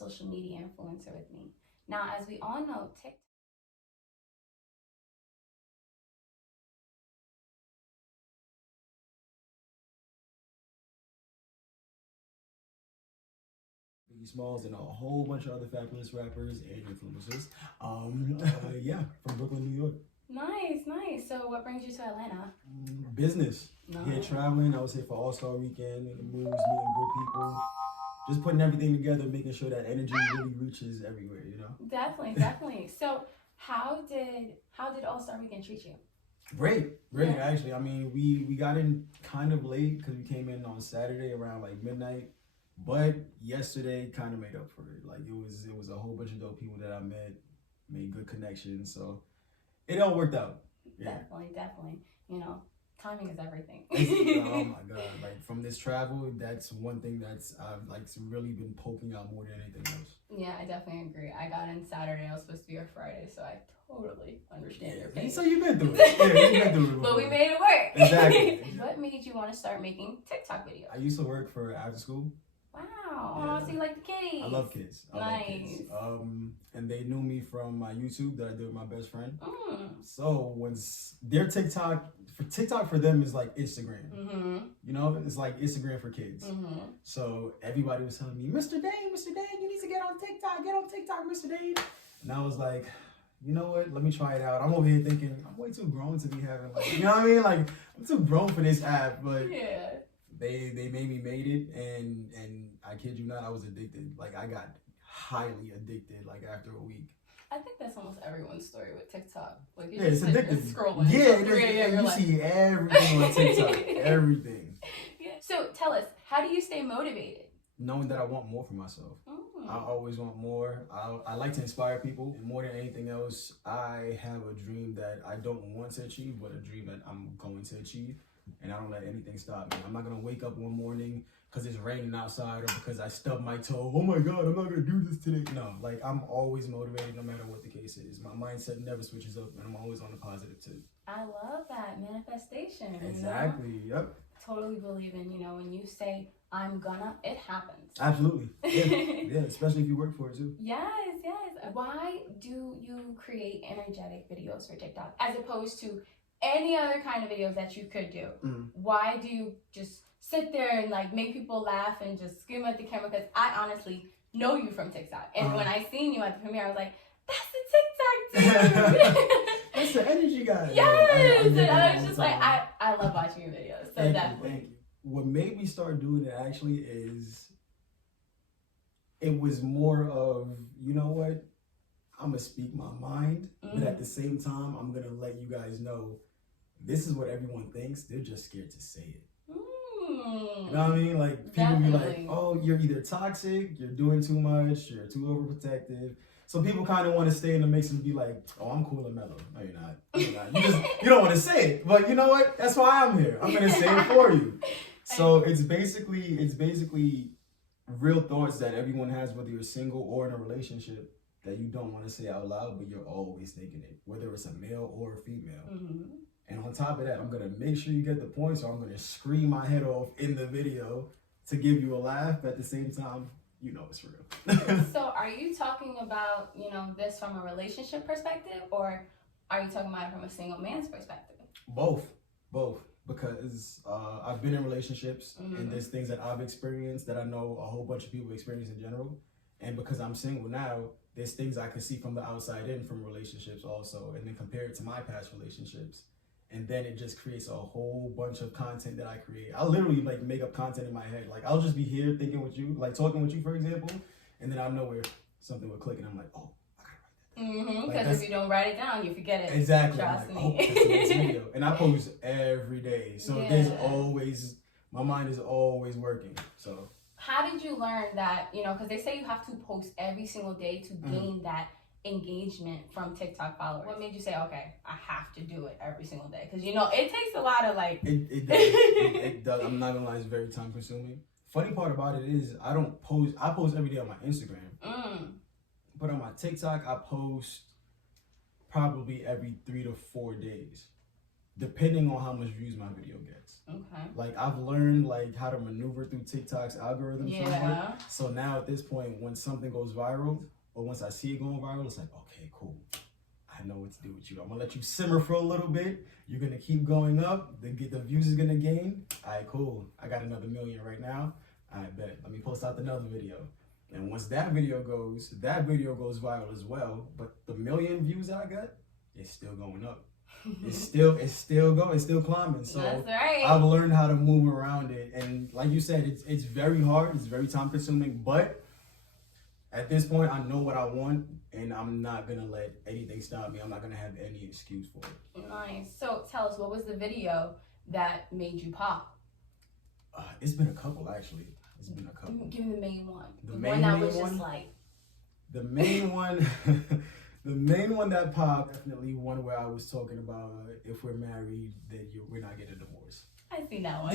social media influencer with me. Now, as we all know, TikTok. Biggie Smalls and a whole bunch of other fabulous rappers and influencers. Yeah, from Brooklyn, New York. Nice, nice. So, what brings you to Atlanta? Business. No. Here traveling. I was here for All Star Weekend in the moves, meeting good people. Just putting everything together, making sure that energy really reaches everywhere. You know. Definitely, definitely. So, how did All Star Weekend treat you? Great, Yeah. actually. I mean, we got in kind of late because we came in on Saturday around like midnight, but yesterday kind of made up for it. Like it was a whole bunch of dope people that I met, made good connections, so it all worked out. Yeah. Definitely, definitely. You know, timing is everything. Oh my god! Like from this travel, that's one thing that's I've like really been poking out more than anything else. Yeah, I definitely agree. I got in Saturday. I was supposed to be here Friday, so I totally understand your pain. So you've been through it. Yeah, you've been through it. But we before. made it work. Exactly. What made you want to start making TikTok videos? I used to work for after school. Wow. Yeah. Oh, so you like the kitties? I love kids. I love kids. Nice. And they knew me from my YouTube that I did with my best friend. Mm. So their TikTok for them is like Instagram. Mm-hmm. You know, it's like Instagram for kids. Mm-hmm. So everybody was telling me, Mr. Dane, you need to get on TikTok, Mr. Dane. And I was like, you know what? Let me try it out. I'm over here thinking I'm way too grown to be having like, you know what I mean? Like I'm too grown for this app, but Yeah. they made me made it, and I kid you not, I was addicted. Like I got highly addicted. Like after a week. I think that's almost everyone's story with TikTok. Like Yeah, it's addictive. Scrolling. Yeah, till 3 a.m. you you're like, see everything on TikTok. Everything. Yeah. So tell us, how do you stay motivated? Knowing that I want more for myself. I always want more. I like to inspire people. And more than anything else, I have a dream that I don't want to achieve, but a dream that I'm going to achieve. And I don't let anything stop me. I'm not going to wake up one morning because it's raining outside or because I stubbed my toe. Oh my God, I'm not going to do this today. No, like I'm always motivated no matter what the case is. My mindset never switches up and I'm always on the positive too. I love that manifestation. Exactly. You know? Yep. Totally believe in, when you say, I'm gonna, it happens. Absolutely. Yeah, especially if you work for it too. Yes. Why do you create energetic videos for TikTok as opposed to any other kind of videos that you could do? Why do you just sit there and like make people laugh and just scream at the camera? Because I honestly know you from TikTok. And when I seen you at the premiere, I was like, that's the TikTok dude. That's the energy guy. Yes. And I was just like, I love watching your videos. So Thank definitely. you. What made me start doing it actually is it was more of, you know what? I'm going to speak my mind, but at the same time, I'm going to let you guys know this is what everyone thinks. They're just scared to say it. You know what I mean? Like, people be like, oh, you're either toxic, you're doing too much, you're too overprotective. So people kind of want to stay in the mix and be like, oh, I'm cool and mellow. No, you're not. You don't want to say it. But you know what? That's why I'm here. I'm going to say it for you. So it's basically real thoughts that everyone has, whether you're single or in a relationship, that you don't want to say out loud, but you're always thinking it, whether it's a male or a female. And on top of that, I'm going to make sure you get the point, so I'm going to scream my head off in the video to give you a laugh, but at the same time, you know it's real. So are you talking about, this from a relationship perspective, or are you talking about it from a single man's perspective? Both. Because I've been in relationships and there's things that I've experienced that I know a whole bunch of people experience in general. And because I'm single now, there's things I can see from the outside in from relationships also, and then compare it to my past relationships. And then it just creates a whole bunch of content that I create. I literally like make up content in my head. Like I'll just be here thinking with you, like talking with you, for example, and then out of nowhere something will click and I'm like, oh, I gotta write that down. Because if you don't write it down, you forget it. Exactly. Trust I'm me. like, oh, that's the next video. And I post every day. So there's always, my mind is always working. So how did you learn that, because they say you have to post every single day to gain that engagement from TikTok followers? What made you say, okay, I have to do it every single day? Because it takes a lot of like it does. It does. I'm not gonna lie, it's very time consuming. Funny part about it is I post every day on my Instagram. But on my TikTok I post probably every 3 to 4 days. depending on how much views my video gets. Okay. Like I've learned like how to maneuver through TikTok's algorithm somewhat. So now at this point, when something goes viral, or once I see it going viral, it's like, okay, cool. I know what to do with you. I'm gonna let you simmer for a little bit. You're gonna keep going up. The views is gonna gain. All right, cool. I got another million right now. I bet. Let me post out another video. And once that video goes viral as well. But the million views that I got, it's still going up. It's still going. It's still climbing. So that's right. I've learned how to move around it. And like you said, it's very hard. It's very time consuming. But at this point, I know what I want, and I'm not gonna let anything stop me. I'm not gonna have any excuse for it. Nice. So tell us, what was the video that made you pop? It's been a couple, actually. It's been a couple. Give me the main one. The one that was just like. The main one. The main one that popped, definitely one where I was talking about if we're married, then we're not getting a divorce. I seen that one.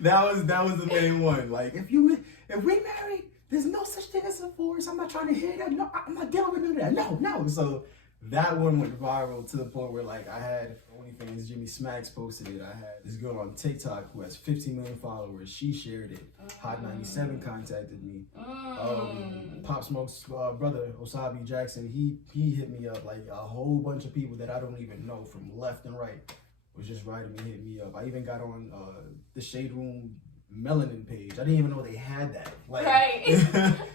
that was the main one. Like if we married, there's no such thing as a divorce. I'm not trying to hear that. No, I'm not dealing with none of that. No. So that one went viral to the point where like I had OnlyFans, Jimmy Smacks posted it. I had this girl on TikTok who has 15 million followers. She shared it. Hot 97 contacted me. Pop Smoke's brother Osabi Jackson, he hit me up. Like a whole bunch of people that I don't even know from left and right was just writing me, hitting me up. I even got on the Shade Room Melanin page. I didn't even know they had that. Like, right.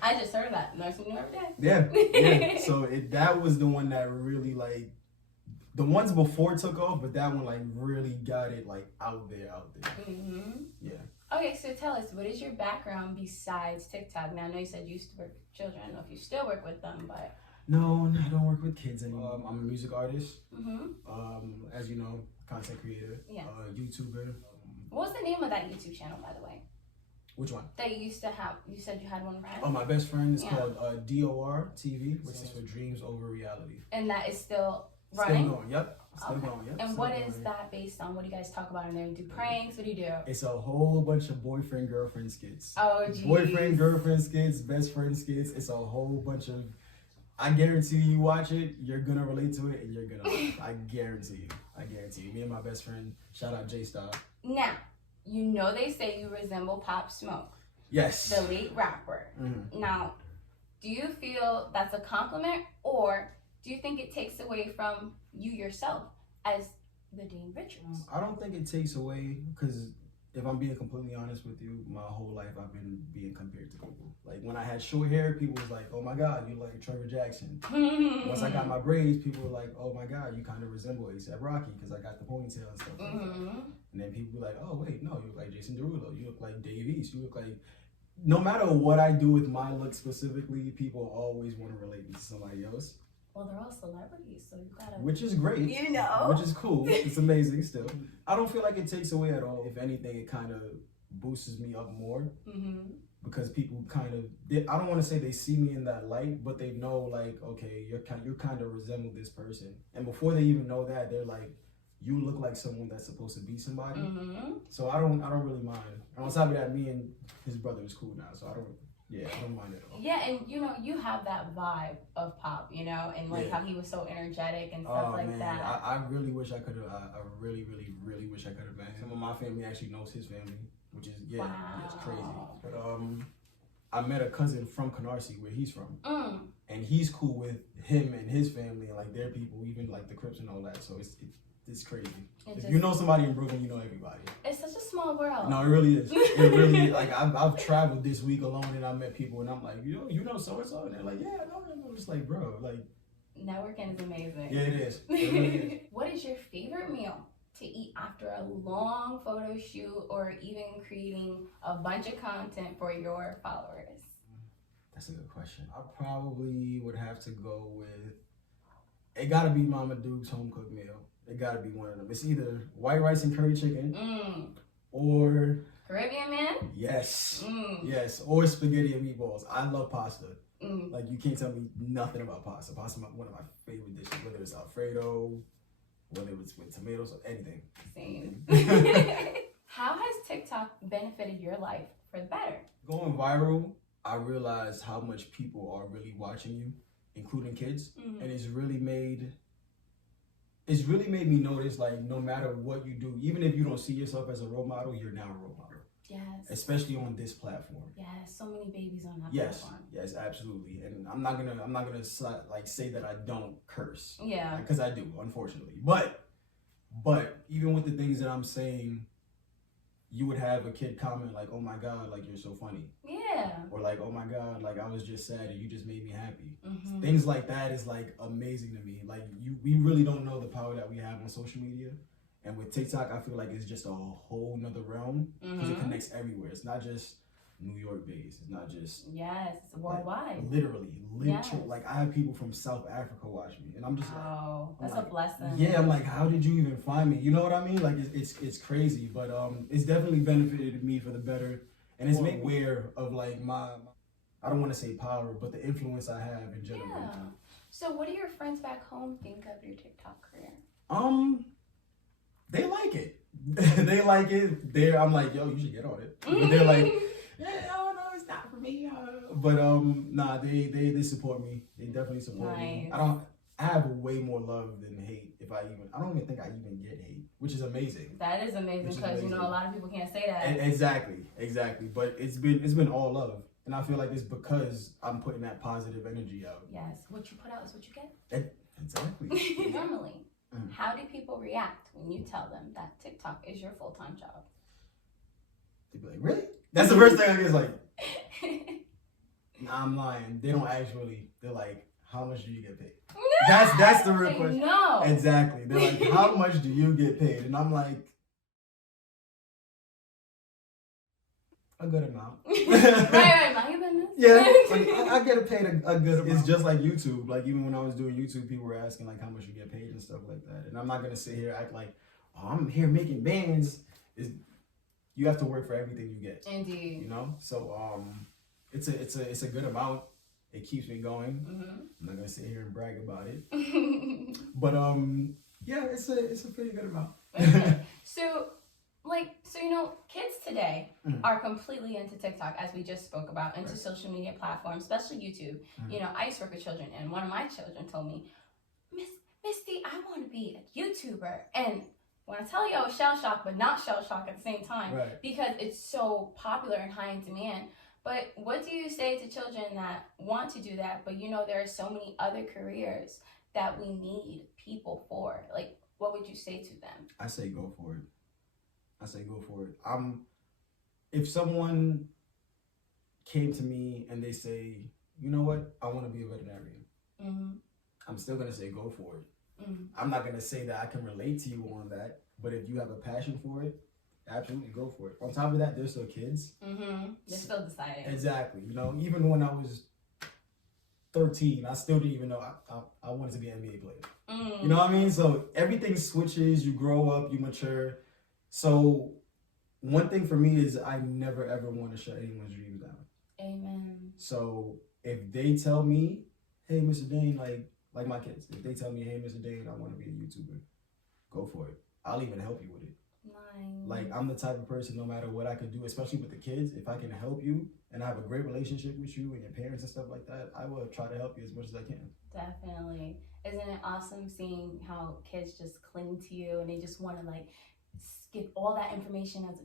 I just heard that. Learn something new every day. Yeah. So that was the one that really like, the ones before took off, but that one like really got it like out there. Mm-hmm. Yeah. Okay, so tell us, what is your background besides TikTok? Now, I know you said you used to work with children. I don't know if you still work with them, but... No, I don't work with kids anymore. I'm a music artist. Mm-hmm. As you know, content creator, YouTuber. What was the name of that YouTube channel, by the way? Which one? That you used to have. You said you had one friend? Oh, my best friend is called DOR TV, which is for Dreams Over Reality. And that is still running? Still going, yep. Still going, yep. And what is that based on? What do you guys talk about in there? Do pranks? What do you do? It's a whole bunch of boyfriend, girlfriend skits. Oh, geez. Boyfriend, girlfriend skits, best friend skits. It's a whole bunch of... I guarantee you watch it, you're gonna relate to it, and you're gonna like it. I guarantee you. Me and my best friend, shout out J-Star. Now, you know they say you resemble Pop Smoke. Yes. The late rapper. Mm-hmm. Now, do you feel that's a compliment, or do you think it takes away from you yourself as the Dean Richards? I don't think it takes away, because if I'm being completely honest with you, my whole life I've been being compared to people. Like when I had short hair, people was like, oh my God, you like Trevor Jackson. Once I got my braids, people were like, oh my God, you kind of resemble A$AP Rocky, because I got the ponytail and stuff like that. And then people were like, oh wait, no, you look like Jason Derulo, you look like Dave East, you look like... No matter what I do with my look specifically, people always want to relate me to somebody else. Well, they're all celebrities, so you gotta... Which is great. You know. Which is cool. It's amazing still. I don't feel like it takes away at all. If anything, it kind of boosts me up more. Because people kind of... I don't want to say they see me in that light, but they know like, okay, you kind of resemble this person. And before they even know that, they're like, you look like someone that's supposed to be somebody. So I don't really mind. And on top of that, me and his brother is cool now, so I don't mind it at all. Yeah, and you know, you have that vibe of Pop, you know, and like how he was so energetic and stuff like that. I really wish I could have, I really wish I could have met him. Some of my family actually knows his family, which is, it's crazy. But I met a cousin from Canarsie, where he's from. And he's cool with him and his family and like their people, even like the Crips and all that, so it's crazy. If you know somebody in Brooklyn, you know everybody. It's such a small world. No, it really is. It really is. Like I've traveled this week alone, and I met people, and I'm like, you know so and so, and they're like, yeah, I know them. I'm just like, bro, like. Networking is amazing. Yeah, it is. It really is. What is your favorite meal to eat after a long photo shoot, or even creating a bunch of content for your followers? That's a good question. I probably would have to go with. It gotta be Mama Duke's home cooked meal. It gotta be one of them. It's either white rice and curry chicken, or Caribbean man. Yes, yes, or spaghetti and meatballs. I love pasta. Like you can't tell me nothing about pasta. Pasta is one of my favorite dishes. Whether it's Alfredo, whether it's with tomatoes or anything. Same. How has TikTok benefited your life for the better? Going viral, I realized how much people are really watching you, including kids, and it's really made it's really made me notice, like, no matter what you do, even if you don't see yourself as a role model, you're now a role model. Yes. Especially on this platform. Yes, so many babies on that platform. Yes, absolutely. And I'm not gonna like say that I don't curse. Yeah. Because I do, unfortunately. But even with the things that I'm saying, you would have a kid comment like, "Oh my God, like you're so funny." Yeah. Or like, "Oh my God, like I was just sad and you just made me happy." Mm-hmm. Things like that is like amazing to me. Like we really don't know the power that we have on social media. And with TikTok, I feel like it's just a whole nother realm because it connects everywhere. It's not just New York based. It's not just it's worldwide. Like, literally. Yes. Like I have people from South Africa watch me, and I'm just that's a blessing. Yeah, I'm like, how did you even find me? You know what I mean? Like it's crazy, but it's definitely benefited me for the better, and it's made me aware of like my I don't want to say power, but the influence I have in general. Yeah. So, what do your friends back home think of your TikTok career? They like it. They like it. I'm like, yo, you should get on it. But they're like, yeah, no, it's not for me. But nah, they support me. They definitely support me. I have way more love than hate. I don't even think I even get hate, which is amazing. That is amazing because a lot of people can't say that. Exactly. But it's been all love, and I feel like it's because I'm putting that positive energy out. Yes, what you put out is what you get. Exactly. Normally. How do people react when you tell them that TikTok is your full-time job? They'd be like, really? That's the first thing I get is like, nah, I'm lying. They don't actually, they're like, how much do you get paid? No! That's the real question. No. Exactly. They're like, how much do you get paid? And I'm like, a good amount. right, mind your business. Yeah, like, I get paid a good amount. It's just like YouTube. Like even when I was doing YouTube, people were asking like how much you get paid and stuff like that. And I'm not gonna sit here and act like, oh, I'm here making bands. You have to work for everything you get. Indeed. You know, so it's a good amount. It keeps me going. I'm not gonna sit here and brag about it. But yeah, it's a pretty good amount. Okay. So kids today are completely into TikTok, as we just spoke about, into social media platforms, especially YouTube. I used to work with children, and one of my children told me, Misty, I want to be a YouTuber. And when I tell you I was shell-shocked, but not shell-shocked at the same time, because it's so popular and high in demand. But what do you say to children that want to do that, but there are so many other careers that we need people for? Like, what would you say to them? I say go for it. If someone came to me and they say, you know what, I want to be a veterinarian, I'm still going to say go for it. I'm not going to say that I can relate to you on that, but if you have a passion for it, absolutely go for it. On top of that, they're still kids. They're still deciding. Exactly. Even when I was 13, I still didn't even know I wanted to be an NBA player. You know what I mean? So everything switches, you grow up, you mature. So one thing for me is I never ever want to shut anyone's dreams down. Amen. So if they tell me, hey, Mr. Dane, like my kids, if they tell me, hey, Mr. Dane, I want to be a YouTuber, go for it. I'll even help you with it. Nice. Like I'm the type of person, no matter what I could do, especially with the kids, if I can help you and I have a great relationship with you and your parents and stuff like that, I will try to help you as much as I can. Definitely. Isn't it awesome seeing how kids just cling to you and they just want to get all that information as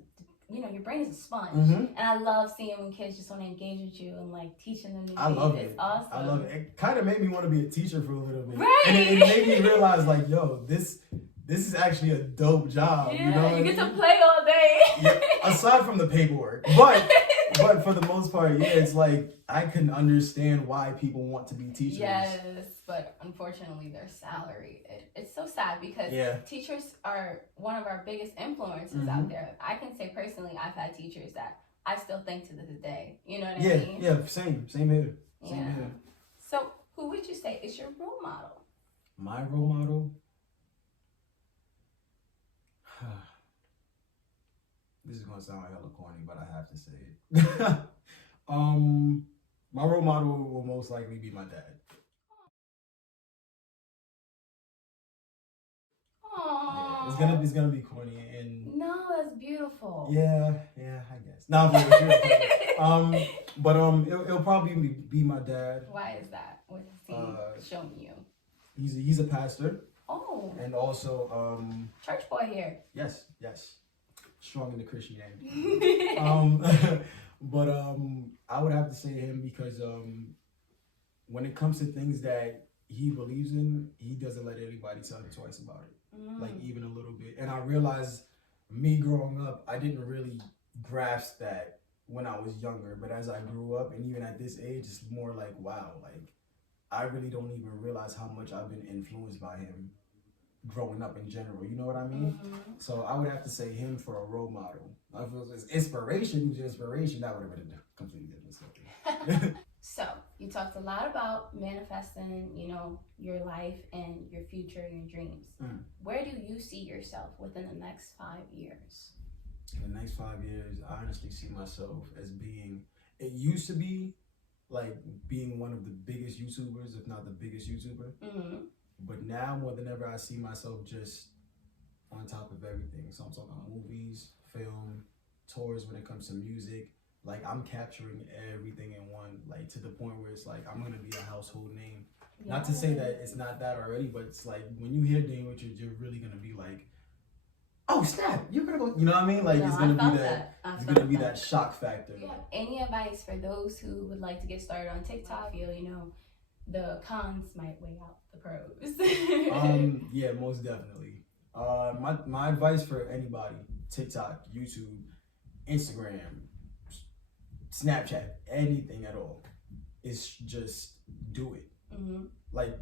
your brain is a sponge. And I love seeing when kids just want to engage with you and teaching them new things. I love it. It's awesome. I love it. It kind of made me want to be a teacher for a little bit. Right. And it made me realize yo, this is actually a dope job. Yeah, you get to play all day. Yeah, aside from the paperwork. But for the most part, yeah, it's I can understand why people want to be teachers. Yes, but unfortunately their salary, it's so sad because teachers are one of our biggest influences out there. I can say personally, I've had teachers that I still think to this day. You know what I mean? Yeah, same here. So who would you say is your role model? My role model? This is gonna sound hella corny, but I have to say it. My role model will most likely be my dad. Aww. Yeah, it's gonna be corny and no, that's beautiful. Yeah, I guess. Nah, but it'll probably be my dad. Why is that? What has he shown you? He's a pastor. Oh. And also, Church boy here. yes, strong in the Christianity. But I would have to say him because when it comes to things that he believes in, he doesn't let anybody tell him twice about it. Like even a little bit. And I realized me growing up, I didn't really grasp that when I was younger. But as I grew up, and even at this age, it's more like, wow, like I really don't even realize how much I've been influenced by him growing up in general. You know what I mean? So I would have to say him for a role model. I feel his inspiration, that would have been a completely different story. So you talked a lot about manifesting, you know, your life and your future, your dreams. Where do you see yourself within the next 5 years? In the next 5 years, I honestly see myself as being, it used to be like being one of the biggest YouTubers, if not the biggest YouTuber. But now more than ever, I see myself just on top of everything. So I'm talking about movies, film, tours when it comes to music. Like I'm capturing everything in one, like to the point where it's like I'm gonna be a household name. Yeah. Not to say that it's not that already, but it's like when you hear Dane Richards, you're really gonna be like, oh snap, you're gonna go, you know what I mean? Like it's gonna be that. It's gonna be that shock factor. Yeah. Any advice for those who would like to get started on TikTok? You know, the cons might weigh out the pros. Yeah, most definitely. My advice for anybody, TikTok, YouTube, Instagram, Snapchat, anything at all, is just do it. Like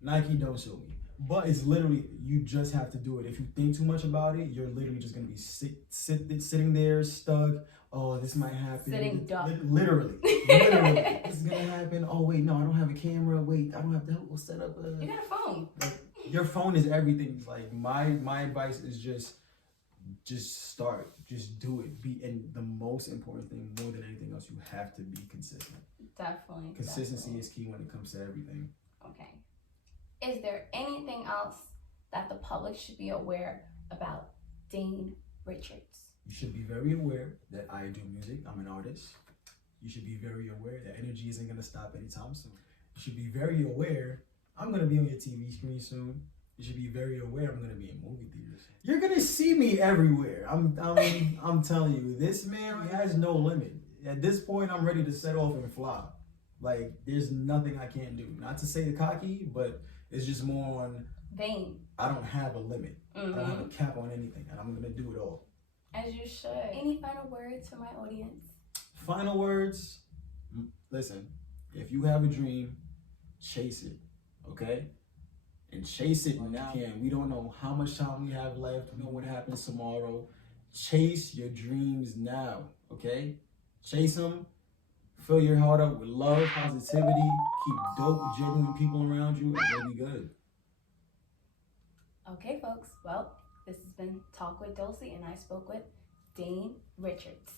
Nike, don't show me. But it's literally, you just have to do it. If you think too much about it, you're literally just gonna be sitting there stuck. Oh, this might happen. Sitting duck. Literally, this is gonna happen. Oh wait, no, I don't have a camera. Wait, I don't have to set up a. You got a phone. Like, your phone is everything. Like my advice is just start. Just do it. And the most important thing, more than anything else, you have to be consistent. Definitely. Consistency is key when it comes to everything. Okay. Is there anything else that the public should be aware about Dane Richards? You should be very aware that I do music. I'm an artist. You should be very aware that energy isn't going to stop anytime soon. You should be very aware I'm going to be on your TV screen soon. You should be very aware I'm going to be in movie theaters. You're going to see me everywhere. I'm telling you, this man has no limit. At this point, I'm ready to set off and fly. Like, there's nothing I can't do. Not to say the cocky, but it's just more on vain. I don't have a limit. I don't have a cap on anything, and I'm going to do it all. As you should. Any final words for my audience? Final words. Listen, if you have a dream, chase it, okay? And chase it now. We don't know how much time we have left. We know what happens tomorrow. Chase your dreams now, okay? Chase them. Fill your heart up with love, positivity. Keep dope, genuine people around you, and you'll be good. Okay, folks. Well, this has been Talk with Dulcie, and I spoke with Dane Richards.